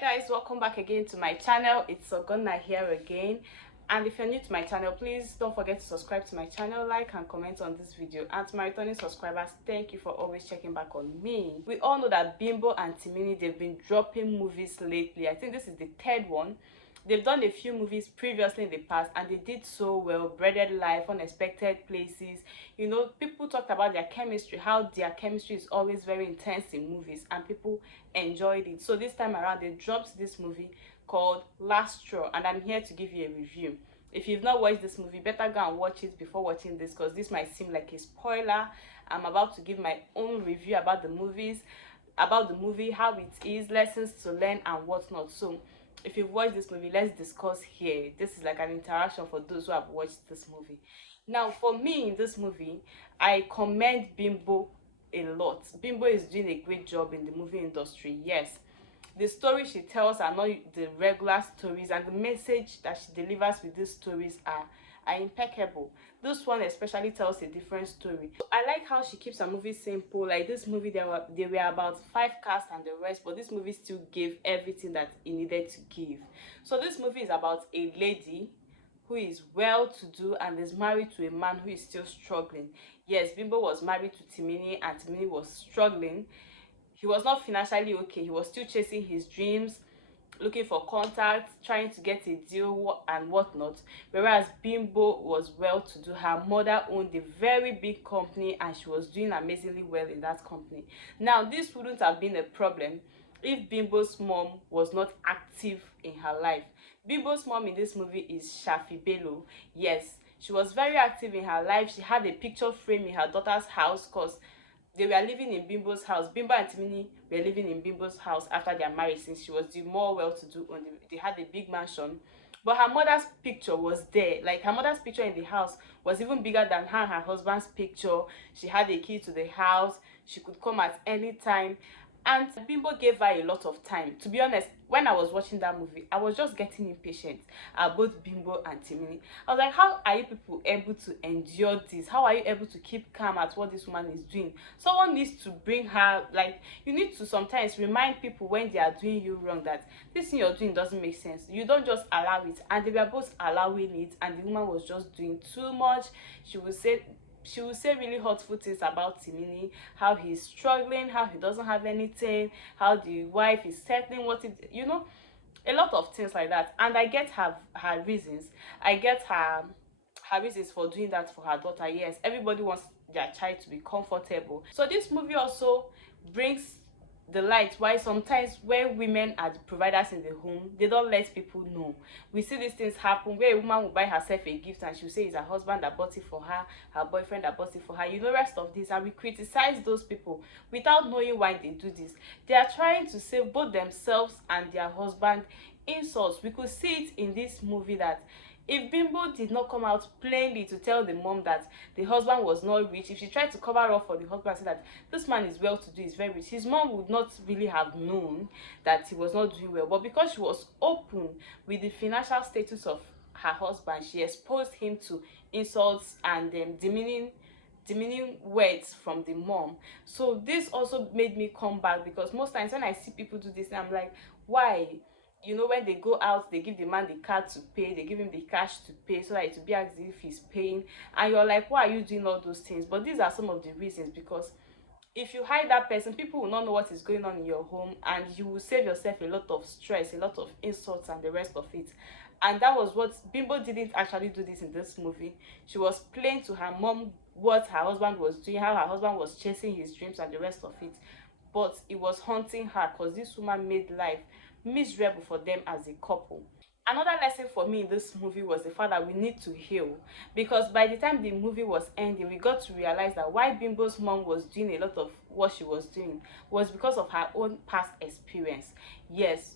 Hi guys, welcome back again to my channel. It's Ogonna here again, and if you're new to my channel, please don't forget to subscribe to my channel, like and comment on this video. And to my returning subscribers, thank you for always checking back on me. We all know that Bimbo and Timini, they've been dropping movies lately. I think this is the third one. They've done a few movies previously in the past and they did so well. Breaded Life, Unexpected Places. You know, people talked about their chemistry, how their chemistry is always very intense in movies and people enjoyed it. So this time around they dropped this movie called Last Straw and I'm here to give you a review. If you've not watched this movie, better go and watch it before watching this, because this might seem like a spoiler. I'm about to give my own review about the movie, how it is, lessons to learn and whatnot. So if you've watched this movie, let's discuss here. This is like an interaction for those who have watched this movie. Now for me in this movie, I commend Bimbo a lot. Bimbo is doing a great job in the movie industry. Yes, the stories she tells are not the regular stories, and the message that she delivers with these stories are impeccable. This one especially tells a different story. I like how she keeps her movie simple. Like this movie, there were about 5 casts and the rest, but this movie still gave everything that it needed to give. So this movie is about a lady who is well to do and is married to a man who is still struggling. Yes, Bimbo was married to Timini and Timini was struggling. He was not financially okay. He was still chasing his dreams, looking for contacts, trying to get a deal and whatnot. Whereas Bimbo was well to do. Her mother owned a very big company and she was doing amazingly well in that company. Now, this wouldn't have been a problem if Bimbo's mom was not active in her life. Bimbo's mom in this movie is Shafi Bello. Yes, she was very active in her life. She had a picture frame in her daughter's house because they were living in Bimbo's house. Bimbo and Timini were living in Bimbo's house after their marriage, since she was the more well-to-do one. They had a big mansion. But her mother's picture was there. Like, her mother's picture in the house was even bigger than her and her husband's picture. She had a key to the house. She could come at any time. And Bimbo gave her a lot of time. To be honest, when I was watching that movie, I was just getting impatient at both Bimbo and Timini. I was like, how are you people able to endure this? How are you able to keep calm at what this woman is doing? Someone needs to bring her, like, you need to sometimes remind people when they are doing you wrong that this thing you're doing doesn't make sense. You don't just allow it. And they were both allowing it, and the woman was just doing too much. She would say really hurtful things about Timini, how he's struggling, how he doesn't have anything, how the wife is settling what it, you know, a lot of things like that. And I get her reasons. I get her reasons for doing that for her daughter. Yes, everybody wants their child to be comfortable. So this movie also brings the light why sometimes when women are the providers in the home, they don't let people know. We see these things happen where a woman will buy herself a gift and she'll say it's her husband that bought it for her, her boyfriend that bought it for her, you know, rest of this. And we criticize those people without knowing why they do this. They are trying to save both themselves and their husband insults. We could see it in this movie that if Bimbo did not come out plainly to tell the mom that the husband was not rich, if she tried to cover up for the husband and say that this man is well to do, is very rich, his mom would not really have known that he was not doing well. But because she was open with the financial status of her husband, she exposed him to insults and demeaning words from the mom. So this also made me come back, because most times when I see people do this, I'm like, why? You know, when they go out, they give the man the card to pay, they give him the cash to pay so that it will be as if he's paying, and you're like, why are you doing all those things? But these are some of the reasons, because if you hide that person, people will not know what is going on in your home, and you will save yourself a lot of stress, a lot of insults and the rest of it. And that was what Bimbo didn't actually do this in this movie. She was plain to her mom what her husband was doing, how her husband was chasing his dreams and the rest of it. But it was haunting her because this woman made life miserable for them as a couple. Another lesson for me in this movie was the fact that we need to heal, because by the time the movie was ending, we got to realize that why Bimbo's mom was doing a lot of what she was doing was because of her own past experience. Yes,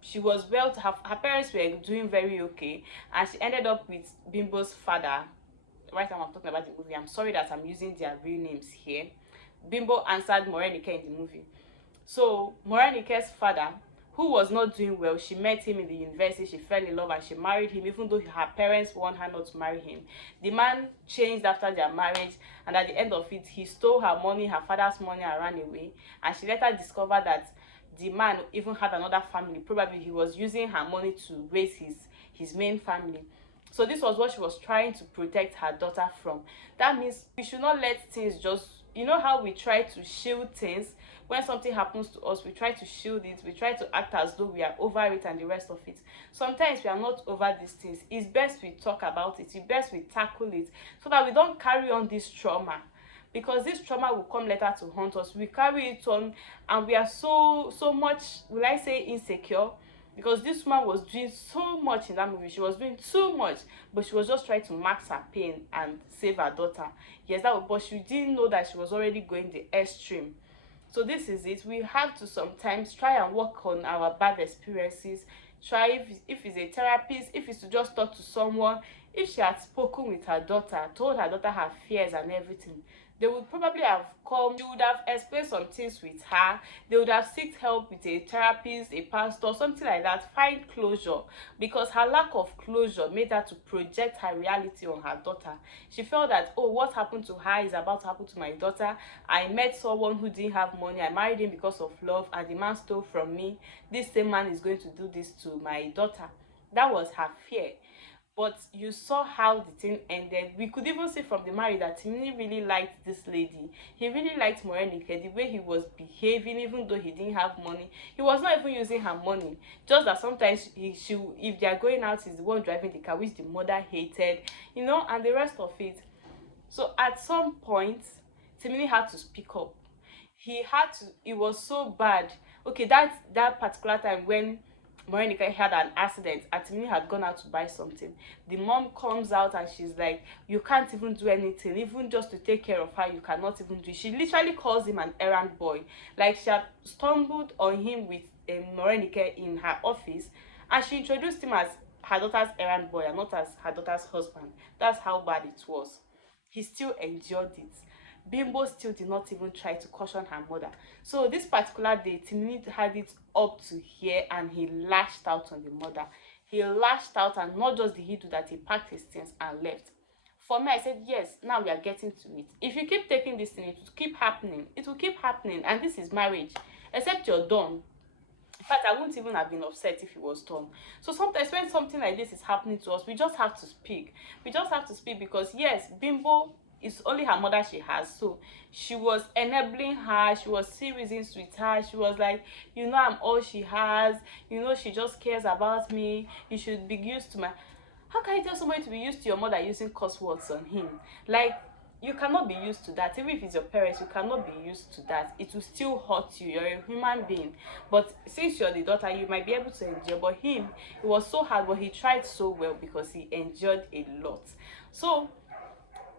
she was well to have, her parents were doing very okay, and she ended up with Bimbo's father. Right now I'm talking about the movie, I'm sorry that I'm using their real names here. Bimbo answered Morenike in the movie. So Morenike's father, who was not doing well, she met him in the university, she fell in love and she married him, even though her parents warned her not to marry him. The man changed after their marriage, and at the end of it, he stole her money, her father's money, and ran away. And she later discovered that the man even had another family. Probably he was using her money to raise his main family. So this was what she was trying to protect her daughter from. That means we should not let things just, you know how we try to shield things. When something happens to us, we try to shield it, we try to act as though we are over it and the rest of it. Sometimes we are not over these things. It's best we talk about it, it's best we tackle it, so that we don't carry on this trauma, because this trauma will come later to haunt us. We carry it on, and we are so much, will I say, insecure, because this woman was doing so much in that movie. She was doing too much, but she was just trying to mask her pain and save her daughter. Yes, but she didn't know that she was already going the extreme. So this is it. We have to sometimes try and work on our bad experiences. Try, if it's a therapist, if it's to just talk to someone. If she had spoken with her daughter, told her daughter her fears and everything, they would probably have come. She would have explained some things with her. They would have sought help with a therapist, a pastor, something like that. Find closure, because her lack of closure made her to project her reality on her daughter. She felt that, oh, what happened to her is about to happen to my daughter. I met someone who didn't have money. I married him because of love, and the man stole from me. This same man is going to do this to my daughter. That was her fear. But you saw how the thing ended. We could even see from the marriage that Timini really liked this lady. He really liked Morenike, the way he was behaving, even though he didn't have money. He was not even using her money. Just that sometimes if they are going out, he's the one driving the car, which the mother hated, you know, and the rest of it. So at some point, Timini had to speak up. He had to, it was so bad. Okay, that particular time when Morenica had an accident, Atimini had gone out to buy something. The mom comes out and she's like, you can't even do anything, even just to take care of her, you cannot even do it. She literally calls him an errand boy. Like, she had stumbled on him with Morenica in her office, and she introduced him as her daughter's errand boy and not as her daughter's husband. That's how bad it was. He still endured it. Bimbo still did not even try to caution her mother. So this particular day, Timini had it up to here, and he lashed out on the mother. He lashed out, and not just did he do that, he packed his things and left. For me, I said, yes, now we are getting to it. If you keep taking this thing, it will keep happening. It will keep happening, and this is marriage. Except you're done. In fact, I wouldn't even have been upset if it was done. So sometimes when something like this is happening to us, we just have to speak. We just have to speak, because yes, Bimbo, it's only her mother she has, so she was enabling her, she was seeing reasons with her. She was like, you know, I'm all she has, you know, she just cares about me, you should be used to my... How can you tell somebody to be used to your mother using curse words on him? Like, you cannot be used to that. Even if it's your parents, you cannot be used to that. It will still hurt you. You're a human being. But since you're the daughter, you might be able to endure. But him, it was so hard, but he tried so well because he endured a lot. So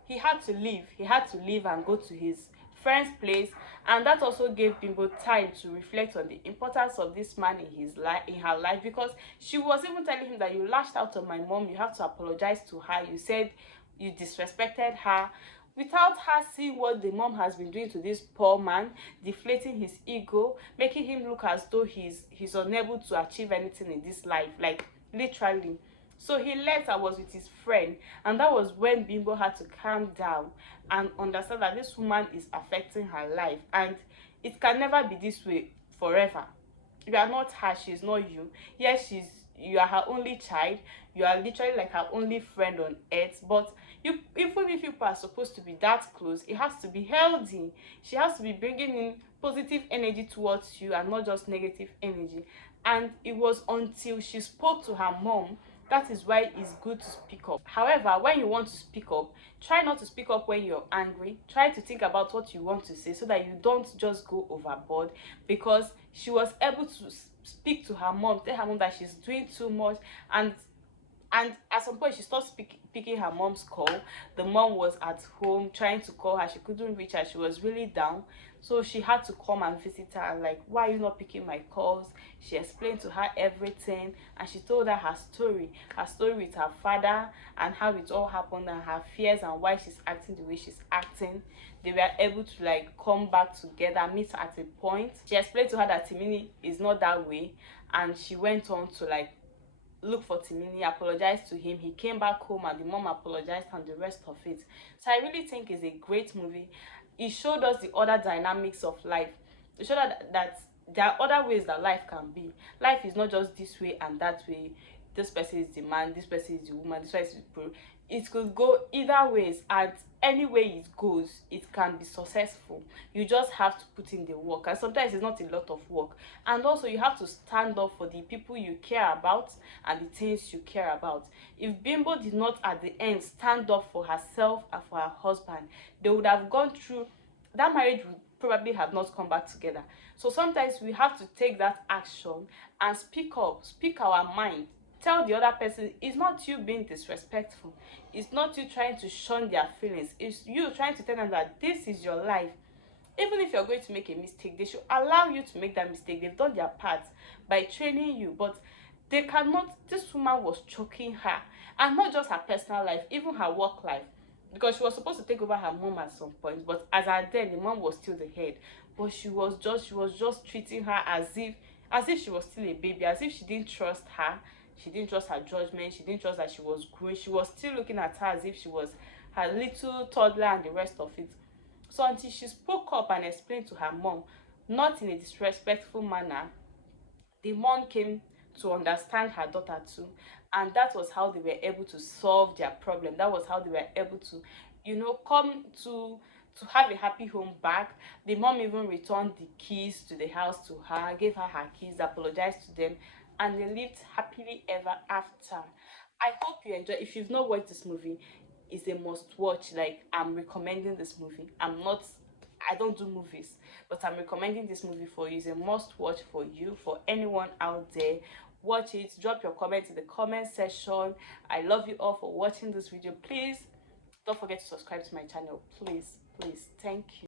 he had to leave. He had to leave and go to his friend's place, and that also gave Bimbo time to reflect on the importance of this man in his life, in her life, because she was even telling him that you lashed out on my mom, you have to apologize to her, you said you disrespected her, without her seeing what the mom has been doing to this poor man, deflating his ego, making him look as though he's unable to achieve anything in this life, like literally. So he left and was with his friend, and that was when Bimbo had to calm down and understand that this woman is affecting her life, and it can never be this way forever. You are not her, she is not you. Yes, you are her only child, you are literally like her only friend on earth, but you, even if you are supposed to be that close, it has to be healthy. She has to be bringing in positive energy towards you and not just negative energy. And it was until she spoke to her mom, that is why it's good to speak up. However, when you want to speak up, try not to speak up when you're angry. Try to think about what you want to say so that you don't just go overboard, because she was able to speak to her mom, tell her mom that she's doing too much, and at some point she stopped picking her mom's call. The mom was at home trying to call her, she couldn't reach her, she was really down. So she had to come and visit her, and like, why are you not picking my calls? She explained to her everything, and she told her story with her father, and how it all happened, and her fears, and why she's acting the way she's acting. They were able to like come back together, meet at a point. She explained to her that Timini is not that way, and she went on to like look for Timini, apologized to him. He came back home, and the mom apologized, and the rest of it. So I really think it's a great movie. It showed us the other dynamics of life. It showed that there are other ways that life can be. Life is not just this way and that way. This person is the man, this person is the woman, this person is the pro. It could go either ways, and any way it goes, it can be successful. You just have to put in the work, and sometimes it's not a lot of work. And also, you have to stand up for the people you care about and the things you care about. If Bimbo did not at the end stand up for herself and for her husband, they would have gone through, that marriage would probably have not come back together. So sometimes we have to take that action and speak up, speak our mind. Tell the other person it's not you being disrespectful, it's not you trying to shun their feelings, it's you trying to tell them that this is your life. Even if you're going to make a mistake, they should allow you to make that mistake. They've done their part by training you, but they cannot. This woman was choking her, and not just her personal life, even her work life, because she was supposed to take over her mom at some point. But as at then, the mom was still the head. But she was just treating her as if she was still a baby, as if she didn't trust her. She didn't trust her judgment. She didn't trust that she was growing. She was still looking at her as if she was her little toddler and the rest of it. So until she spoke up and explained to her mom, not in a disrespectful manner, the mom came to understand her daughter too. And that was how they were able to solve their problem. That was how they were able to, come to have a happy home back. The mom even returned the keys to the house to her, gave her keys, apologized to them, and they lived happily ever after. I hope you enjoy. If you've not watched this movie, it's a must watch. Like, I'm recommending this movie. I don't do movies, but I'm recommending this movie for you. It's a must watch for you, for anyone out there. Watch it. Drop your comments in the comment section. I love you all for watching this video. Please don't forget to subscribe to my channel. Please, please. Thank you.